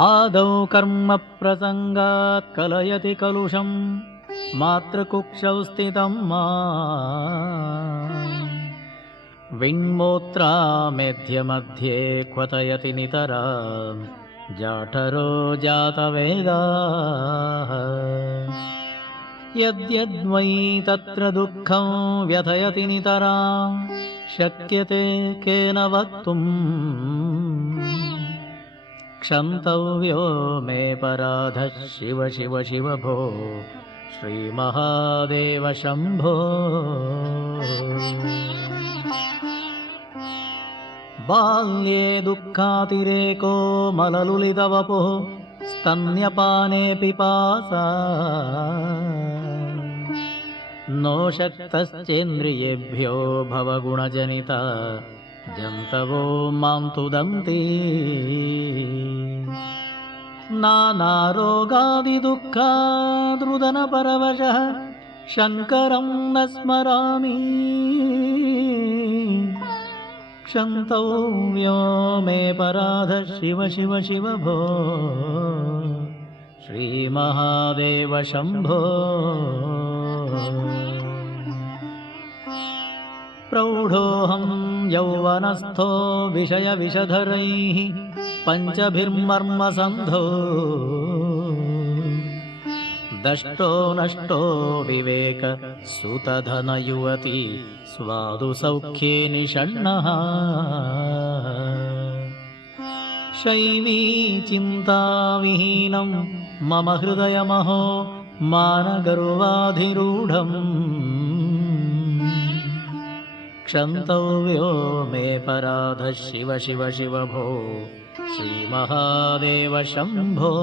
आदौ कर्म प्रसंगात् कलयति कलुषं मातृकुक्षौ स्थितं विन्मूत्रा मेध्य मध्ये क्वथयति नितरां जाठरो जातवेदाः यद्यद्वै तत्र दुःखं व्यथयति नितरां शक्यते केन वक्तुम् क्षन्तव्यो मे पराधः शिव शिव शिव भो श्रीमहादेव शम्भो। बाल्ये दुःखातिरेको मललुलितवपुः स्तन्यपाने पिपासा नो शक्तश्चेन्द्रियेभ्यो भवगुणजनिता जन्तवो मां तुदन्ति नानारोगादिदुःखाद्रुदनपरवशः शङ्करं न स्मरामि क्षन्तव्यो मे पराधः शिव शिव शिव भो श्रीमहादेव शम्भो। प्रौढोऽहं यौवनस्थो विषयविषधरैः पञ्चभिर्मर्मसन्धो दष्टो नष्टो विवेक सुतधनयुवती स्वादुसौख्ये निषण्णः शैवी चिन्ताविहीनं मम हृदयमहो मानगर्वाधिरूढम् क्षन्तव्यो मे पराधः शिव शिव शिव भो श्रीमहादेव शम्भो।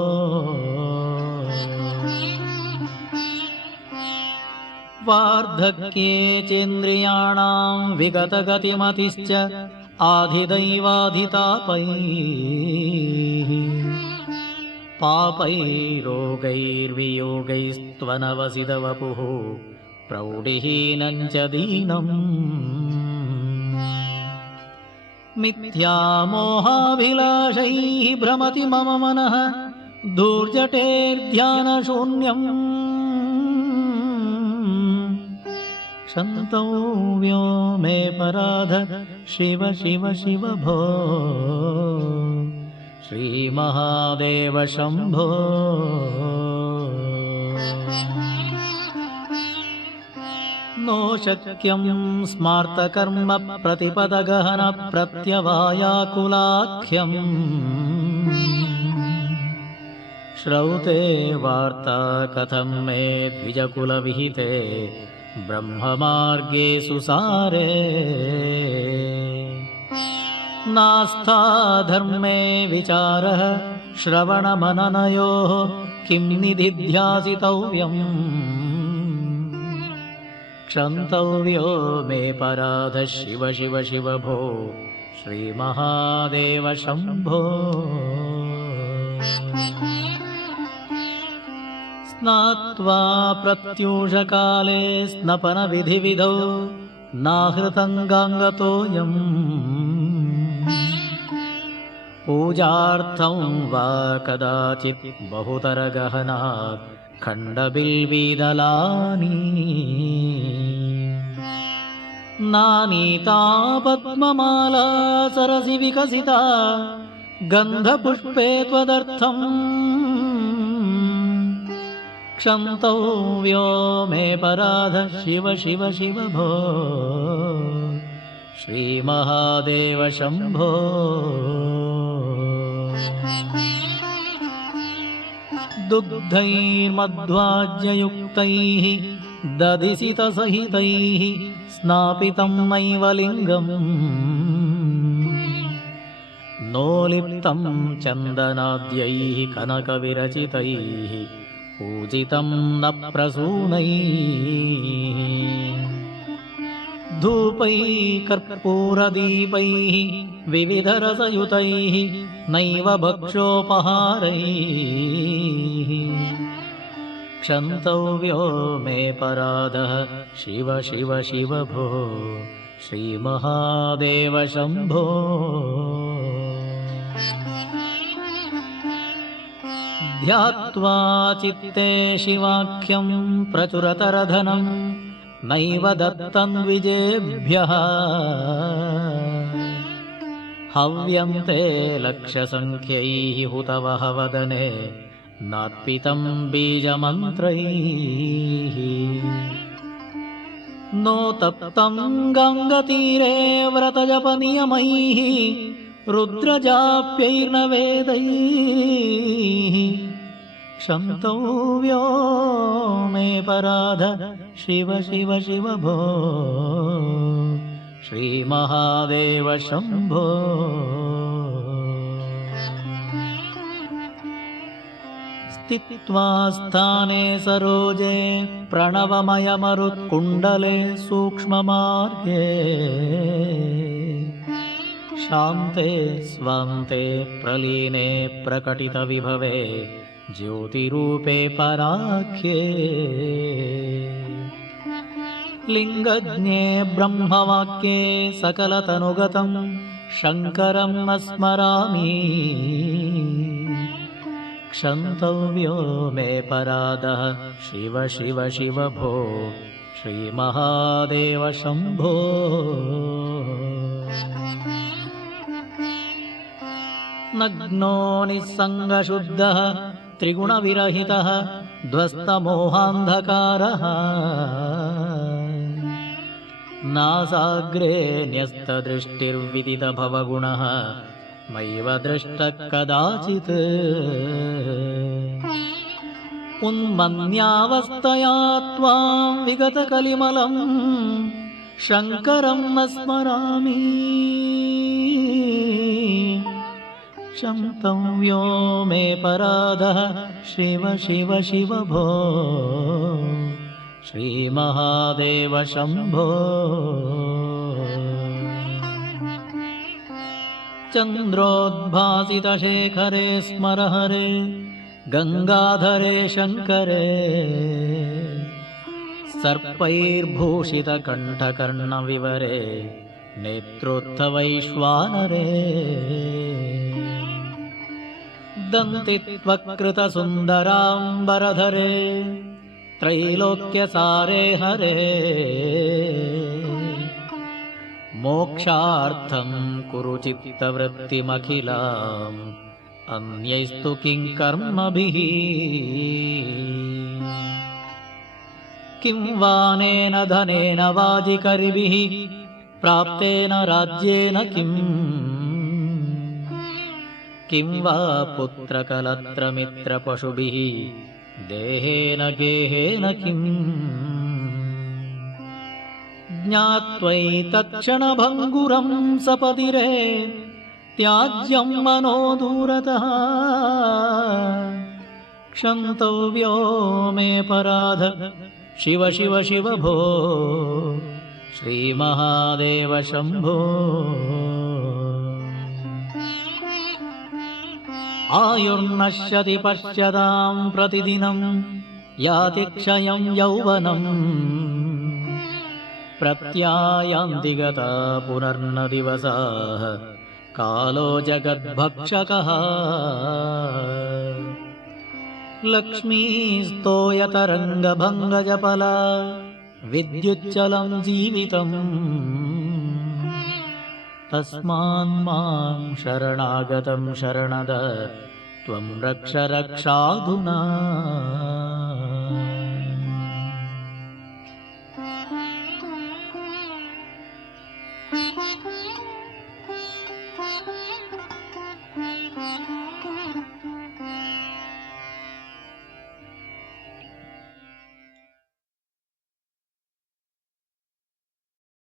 वार्धक्ये चेन्द्रियाणां विगतगतिमतिश्च आधिदैवाधितापैः पापैरोगैर्वियोगैस्त्वनवसितवपुः प्रौढिहीनं च दीनम् मिथ्यामोहाभिलाषैः भ्रमति मम मनः धूर्जटेर्ध्यानशून्यम् क्षन्तव्यो मे पराधः शिव शिव शिव भो श्रीमहादेव शम्भो। नो शक्यं स्मार्तकर्म प्रतिपदगहन प्रत्यवायाकुलाख्यम् श्रौते वार्ता कथं मे द्विजकुलविहिते ब्रह्ममार्गे सुसारे नास्था धर्मे विचारः श्रवणमननयोः किं निधिध्यासितव्यम् क्षन्तव्यो मे पराधः शिव शिव शिव भो श्रीमहादेव शम्भो। स्नात्वा प्रत्यूषकाले स्नपनविधिविधौ नाहृतङ्गाङ्गतोऽयम् पूजार्थं वा कदाचित् बहुतरगहनात् खण्डबिल्वीदलानि नानीता पद्ममाला सरसि विकसिता गन्धपुष्पे त्वदर्थम् क्षन्तव्यो मे पराधः शिव शिव शिव भो श्रीमहादेव शम्भो। दुग्धैर्मध्वाज्ययुक्तैः दधिसितसहितैः स्नापितं नैव लिङ्गम् नोलिप्तं चन्दनाद्यैः कनकविरचितैः पूजितं न प्रसूनैः धूपैः कर्पूरदीपैः विविधरसयुतैः नैव भक्षोपहारैः क्षन्तव्यो मे पराधः शिव शिव शिव भो श्रीमहादेव शम्भो। ध्यात्वा चित्ते शिवाख्यं प्रचुरतरधनं नैव दत्तं द्विजेभ्यः हव्यं ते लक्षसंख्यैः हुतवः वदने नार्पितं बीजमन्त्रैः नो तप्तं गङ्गतीरे व्रतजपनियमैः रुद्रजाप्यैर्न वेदैः क्षन्तव्यो मे पराध शिव शिव शिव भो श्रीमहादेव शम्भो स्थित्वा स्थाने सरोजे प्रणवमयमरुत्कुण्डले सूक्ष्ममार्गे शान्ते स्वान्ते प्रलीने प्रकटितविभवे ज्योतिरूपे पराख्ये लिङ्गज्ञे ब्रह्मवाक्ये सकलतनुगतं शङ्करं न स्मरामि क्षन्तव्यो मे परादः शिव शिव शिव भो श्रीमहादेव शम्भो नग्नो निस्सङ्गशुद्धः त्रिगुणविरहितः ध्वस्तमोहान्धकारः नासाग्रे न्यस्तदृष्टिर्विदितभवगुणः मैव दृष्टः कदाचित् उन्मन्यावस्थया त्वां विगतकलिमलं शङ्करं न स्मरामि क्षन्तव्यो मे पराधः शिव शिव शिव भो श्रीमहादेव शम्भो चन्द्रोद्भासितशेखरे स्मरहरे गङ्गाधरे शङ्करे सर्पैर्भूषितकण्ठकर्णविवरे नेत्रोत्थवैश्वानरे दन्तित्वकृतसुन्दराम्बरधरे त्रैलोक्यसारे हरे मोक्षार्थं कुरु चित्तवृत्तिमखिलाम् अन्यैस्तु किं कर्मभिः किं वानेन धनेन वाजिकर्भिः प्राप्तेन राज्येन किं वा पुत्रकलत्रमित्रपशुभिः देहेन गेहेन किम् ज्ञात्वैतत्क्षणभङ्गुरं सपदिरे त्याज्यं मनो दूरतः क्षन्तव्यो मे पराध शिव शिव शिव भो श्रीमहादेव शम्भो आयुर्नश्यति पश्यतां प्रतिदिनं याति क्षयं यौवनम् प्रत्यायान्ति गता पुनर्न दिवसाः कालो जगद्भक्षकः लक्ष्मीस्तोयतरङ्गभङ्गजपला विद्युच्चलं जीवितम् तस्मान्मां शरणागतं शरणद त्वं रक्ष रक्षाधुना